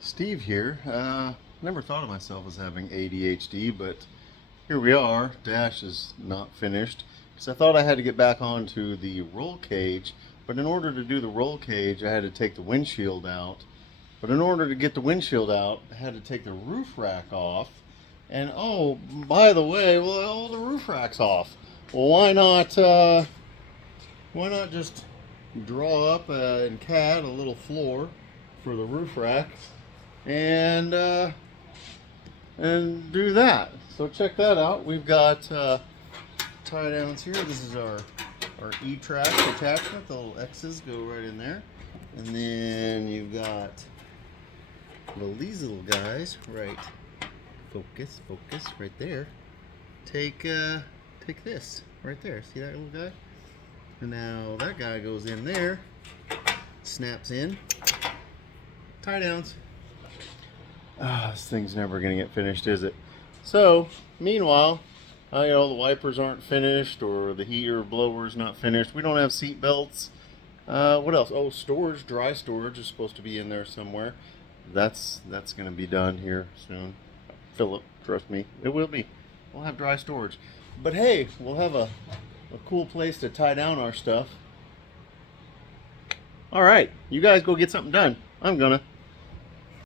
Steve here. Never thought of myself as having ADHD, but here we are. Dash is not finished because I thought I had to get back onto the roll cage, but in order to do the roll cage, I had to take the windshield out. But in order to get the windshield out, I had to take the roof rack off. And oh, by the way, well, the roof rack's off. Well, why not just draw up in CAD a little floor for the roof rack and do that. So check that out. We've got tie downs here. This is our E-track attachment. The little X's go right in there, and then you've got these little guys right. Focus right there. Take this right there. See that little guy? And now that guy goes in there, snaps in, tie downs. This thing's never gonna get finished, is it? So, meanwhile, the wipers aren't finished, or the heater blower's not finished. We don't have seat belts. What else? Oh, storage, dry storage is supposed to be in there somewhere. That's gonna be done here soon. Philip, trust me, it will be. We'll have dry storage. But hey, we'll have a cool place to tie down our stuff. All right, you guys go get something done. I'm gonna.